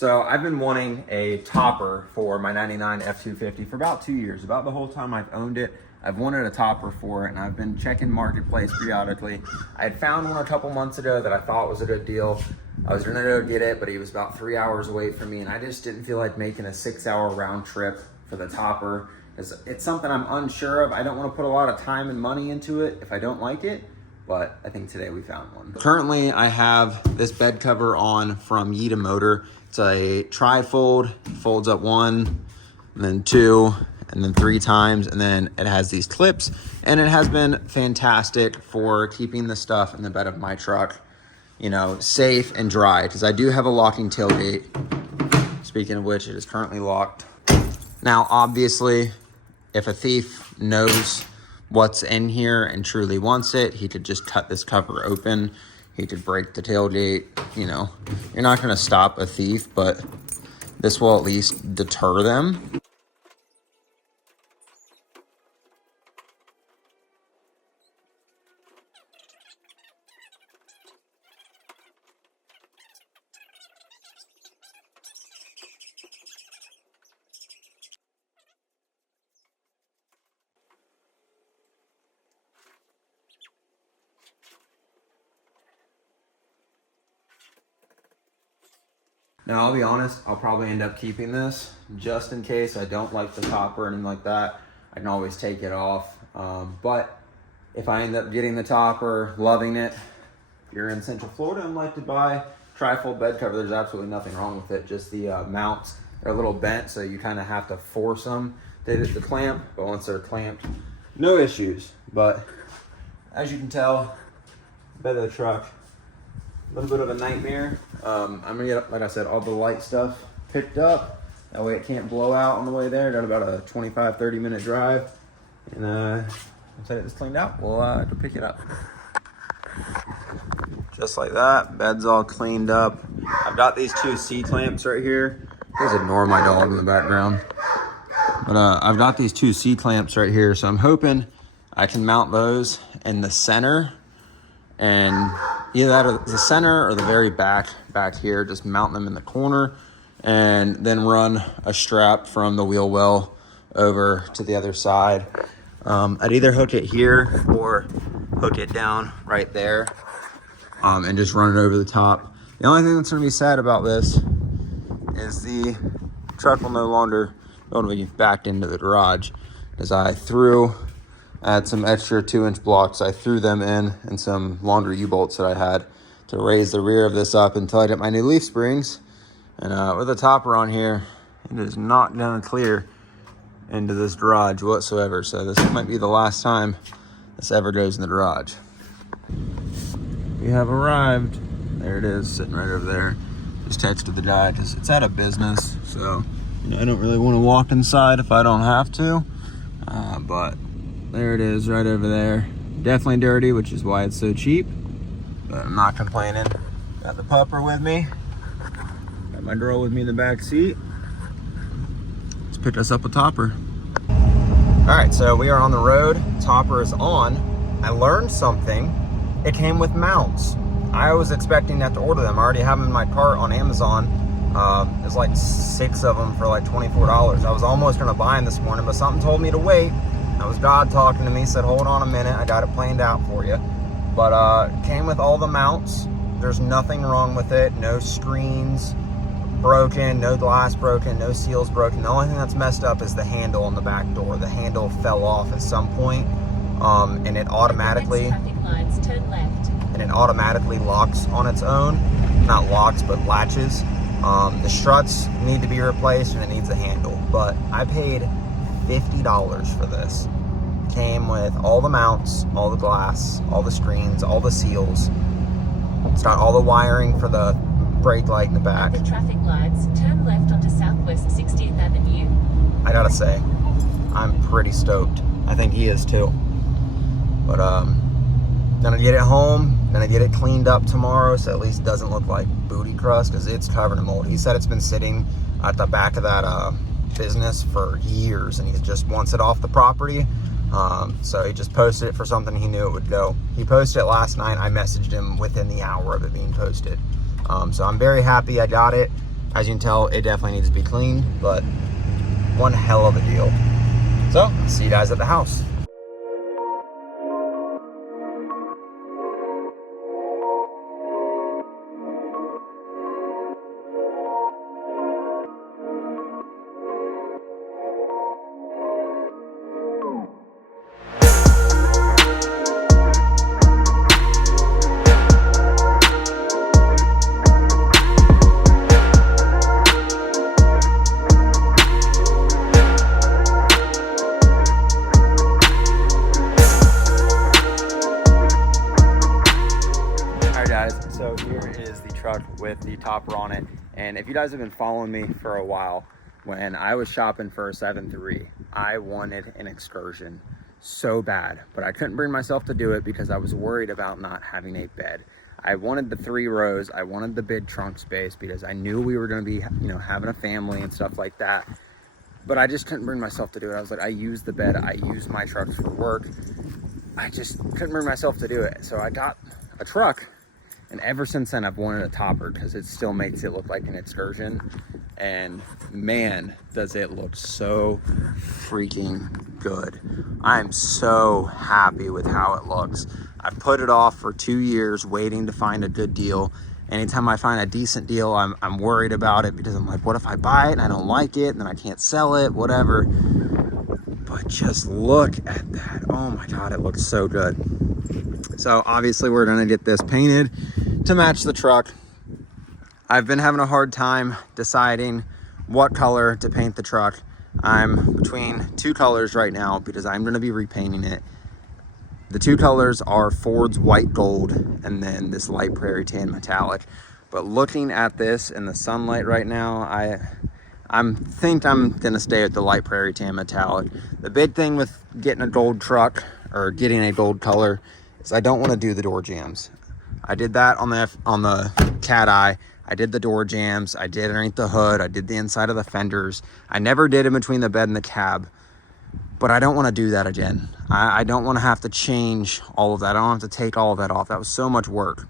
So I've been wanting a topper for my 99 F250 for about 2 years. About the whole time I've owned it, I've wanted a topper for it, and I've been checking Marketplace periodically. I had found one a couple months ago that I thought was a good deal. I was gonna go get it, but he was about 3 hours away from me, and I just didn't feel like making a 6-hour round trip for the topper. It's something I'm unsure of. I don't want to put a lot of time and money into it if I don't like it, but I think today we found one. Currently, I have this bed cover on from Yita Motor. It's a tri-fold, folds up 1, and then 2, and then 3 times, and then it has these clips, and it has been fantastic for keeping the stuff in the bed of my truck, you know, safe and dry, because I do have a locking tailgate. Speaking of which, it is currently locked. Now, obviously, if a thief knows what's in here and truly wants it, he could just cut this cover open. He could break the tailgate. You know, you're not going to stop a thief, but this will at least deter them. Now, I'll be honest, I'll probably end up keeping this just in case I don't like the topper or anything like that. I can always take it off. But if I end up getting the topper, loving it, if you're in Central Florida and like to buy tri-fold bed cover, there's absolutely nothing wrong with it. Just the mounts are a little bent, so you kind of have to force them to clamp. But once they're clamped, no issues. But as you can tell, bed of the truck, a little bit of a nightmare. I'm gonna get, like I said, all the light stuff picked up. That way it can't blow out on the way there. Got about a 25-30 minute drive. And once I get this cleaned out, we'll have to pick it up. Just like that, bed's all cleaned up. I've got these 2 C-clamps right here. Please ignore my dog in the background. But I've got these 2 C-clamps right here, so I'm hoping I can mount those in the center, and either that or the center or the very back here, just mount them in the corner and then run a strap from the wheel well over to the other side. I'd either hook it here or hook it down right there and just run it over the top. The only thing that's gonna be sad about this is the truck will no longer be backed into the garage, as I had some extra 2-inch blocks. I threw them in and some longer U-bolts that I had to raise the rear of this up until I get my new leaf springs. And with the topper on here, it is not gonna clear into this garage whatsoever. So this might be the last time this ever goes in the garage. We have arrived. There it is, sitting right over there. Just texted the guy because it's out of business. So, you know, I don't really want to walk inside if I don't have to. But there it is, right over there. Definitely dirty, which is why it's so cheap, but I'm not complaining. Got the pupper with me. Got my girl with me in the back seat. Let's pick us up a topper. All right, so we are on the road. Topper is on. I learned something. It came with mounts. I was expecting to have to order them. I already have them in my cart on Amazon. There's like 6 of them for like $24. I was almost gonna buy them this morning, but something told me to wait. That was God talking to me, said, hold on a minute, I got it planned out for you. But came with all the mounts. There's nothing wrong with it. No screens broken, no glass broken, no seals broken. The only thing that's messed up is the handle on the back door. The handle fell off at some point, and it automatically locks on its own. Not locks, but latches. The struts need to be replaced, and it needs a handle. But I paid $50 for this. Came with all the mounts, all the glass, all the screens, all the seals. It's got all the wiring for the brake light in the back. The traffic lights, turn left onto Southwest 60th Avenue. I gotta say, I'm pretty stoked. I think he is too. But gonna get it home, gonna get it cleaned up tomorrow, so at least it doesn't look like booty crust, because it's covered in mold. He said it's been sitting at the back of that business for years, and he just wants it off the property. So he just posted it for something he knew it would go. He posted it last night. I messaged him within the hour of it being posted. So I'm very happy I got it. As you can tell, it definitely needs to be cleaned, but one hell of a deal. So, see you guys at the house. So here is the truck with the topper on it. And if you guys have been following me for a while, when I was shopping for a 7.3, I wanted an Excursion so bad, but I couldn't bring myself to do it because I was worried about not having a bed. I wanted the 3 rows. I wanted the big trunk space because I knew we were going to be, having a family and stuff like that. But I just couldn't bring myself to do it. I was like, I use the bed. I use my trucks for work. I just couldn't bring myself to do it. So I got a truck. And ever since then, I've wanted a topper because it still makes it look like an Excursion. And man, does it look so freaking good. I'm so happy with how it looks. I've put it off for 2 years waiting to find a good deal. Anytime I find a decent deal, I'm worried about it because I'm like, what if I buy it and I don't like it and then I can't sell it, whatever. But just look at that. Oh my God, it looks so good. So obviously we're gonna get this painted to match the truck. I've been having a hard time deciding what color to paint the truck. I'm between 2 colors right now because I'm gonna be repainting it. The 2 colors are Ford's white gold and then this light prairie tan metallic. But looking at this in the sunlight right now, I think I'm gonna stay with the light prairie tan metallic. The big thing with getting a gold truck or getting a gold color is I don't want to do the door jambs. I did that on the Cat Eye. I did the door jambs. I did underneath the hood. I did the inside of the fenders. I never did in between the bed and the cab, but I don't want to do that again. I don't want to have to change all of that. I don't have to take all of that off. That was so much work.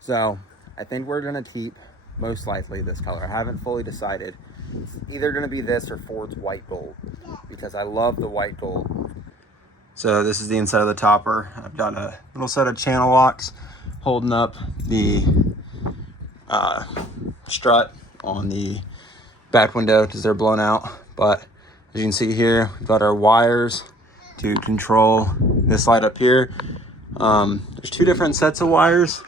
So I think we're gonna keep most likely this color. I haven't fully decided. It's either gonna be this or Ford's white gold because I love the white gold. So this is the inside of the topper. I've got a little set of channel locks holding up the strut on the back window because they're blown out. But as you can see here, we've got our wires to control this light up here. There's 2 different sets of wires.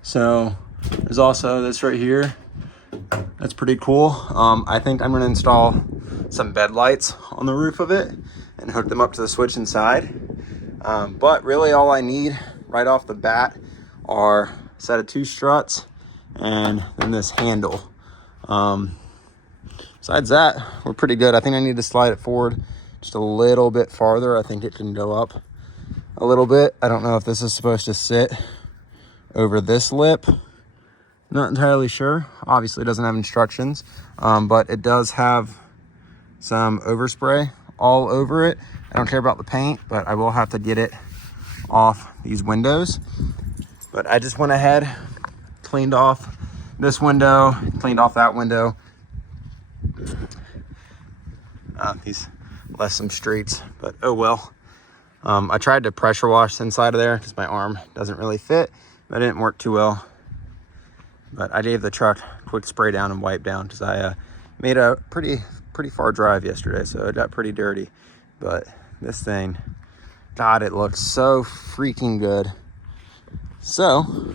So there's also this right here. That's pretty cool. I think I'm gonna install some bed lights on the roof of it and hook them up to the switch inside. But really all I need right off the bat are a set of 2 struts and then this handle. Besides that, we're pretty good. I think I need to slide it forward just a little bit farther. I think it can go up a little bit. I don't know if this is supposed to sit over this lip. Not entirely sure. Obviously it doesn't have instructions, but it does have some overspray all over it. I don't care about the paint, but I will have to get it off these windows. But I just went ahead, cleaned off this window, cleaned off that window. These left some streaks, but oh well. I tried to pressure wash the inside of there because my arm doesn't really fit, but it didn't work too well. But I gave the truck a quick spray down and wipe down because I made a pretty far drive yesterday, so it got pretty dirty. But this thing, God, it looks so freaking good. So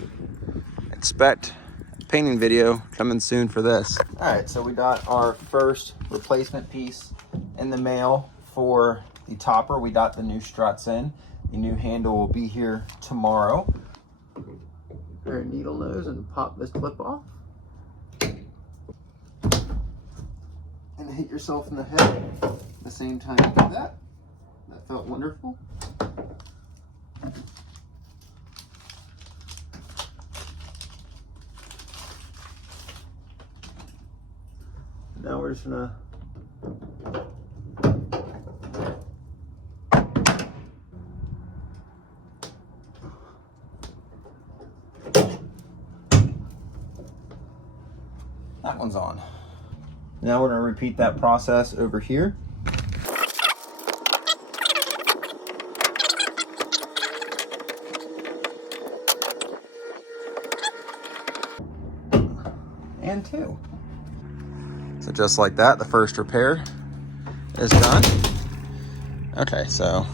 expect a painting video coming soon for this. All right, so we got our first replacement piece in the mail for the topper. We got the new struts in. The new handle will be here tomorrow. Very needle nose and pop this clip off. And hit yourself in the head at the same time you do that. That felt wonderful. Now we're just gonna That one's on. Now we're gonna repeat that process over here. And 2. So just like that, the first repair is done. Okay, so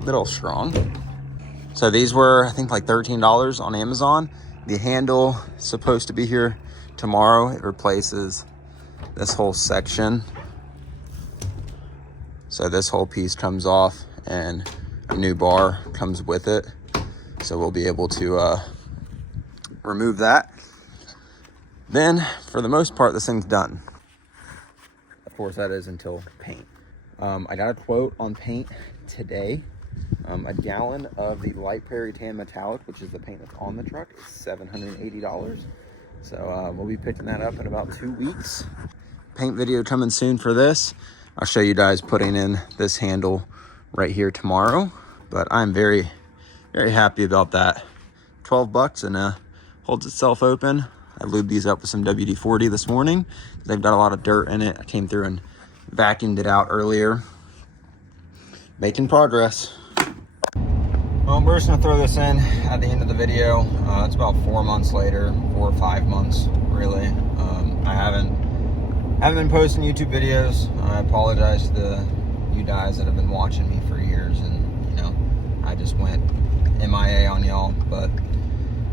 little strong. So these were, I think, like $13 on Amazon. The handle is supposed to be here tomorrow. It replaces this whole section. So this whole piece comes off and a new bar comes with it. So we'll be able to remove that. Then, for the most part, this thing's done. Of course, that is until paint. I got a quote on paint today. A gallon of the light prairie tan metallic, which is the paint that's on the truck, is $780. So we'll be picking that up in about 2 weeks. Paint video coming soon for this. I'll show you guys putting in this handle right here tomorrow. But I'm very, very happy about that. 12 bucks and holds itself open. I lubed these up with some WD-40 this morning. They've got a lot of dirt in it. I came through and vacuumed it out earlier. Making progress. Well, we're just gonna throw this in at the end of the video. It's about 4 months later, 4 or 5 months, really. I haven't been posting YouTube videos. I apologize to you guys that have been watching me for years, and you know, I just went MIA on y'all. But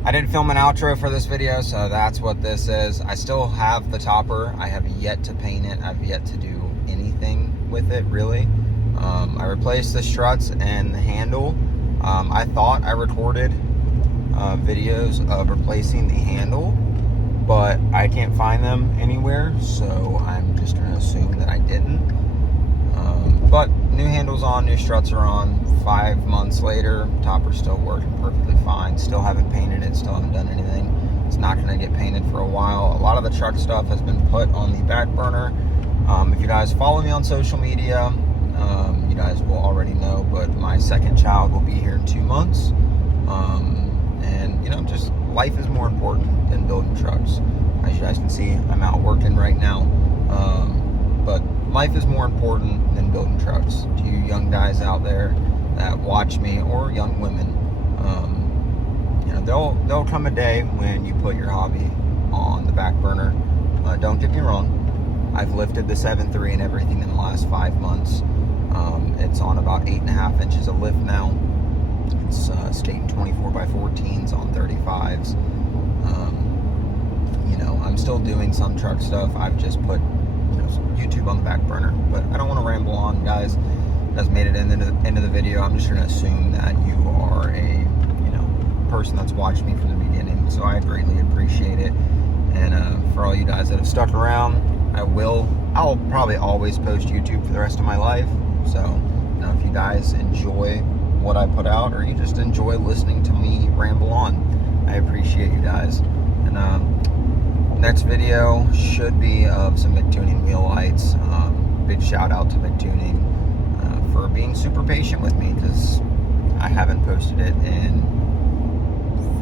I didn't film an outro for this video, so that's what this is. I still have the topper. I have yet to paint it. I've yet to do anything with it, really. I replaced the struts and the handle. I thought I recorded videos of replacing the handle, but I can't find them anywhere, so I'm just going to assume that I didn't. But new handle's on, new struts are on. 5 months later, topper's still working perfectly fine. Still haven't painted it, still haven't done anything. It's not going to get painted for a while. A lot of the truck stuff has been put on the back burner. If you guys follow me on social media, you guys will already know, but my second child will be here in 2 months. And you know, just life is more important than building trucks. As you guys can see, I'm out working right now. But life is more important than building trucks. To you young guys out there that watch me, or young women, you know, there'll come a day when you put your hobby on the back burner. Don't get me wrong, I've lifted the 7.3 and everything in the last 5 months. It's on about 8.5 inches of lift now. It's skating 24x14s on 35s. You know, I'm still doing some truck stuff. I've just put, you know, YouTube on the back burner. But I don't want to ramble on, guys. You guys made it in the end of the video. I'm just going to assume that you are a, you know, person that's watched me from the beginning. So I greatly appreciate it. And for all you guys that have stuck around, I'll probably always post YouTube for the rest of my life. So, you know, if you guys enjoy what I put out, or you just enjoy listening to me ramble on, I appreciate you guys. And next video should be of some McTuning wheel lights. Big shout out to McTuning for being super patient with me, because I haven't posted it in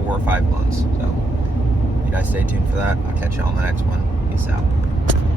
4 or 5 months. So you guys stay tuned for that. I'll catch you on the next one. Peace out.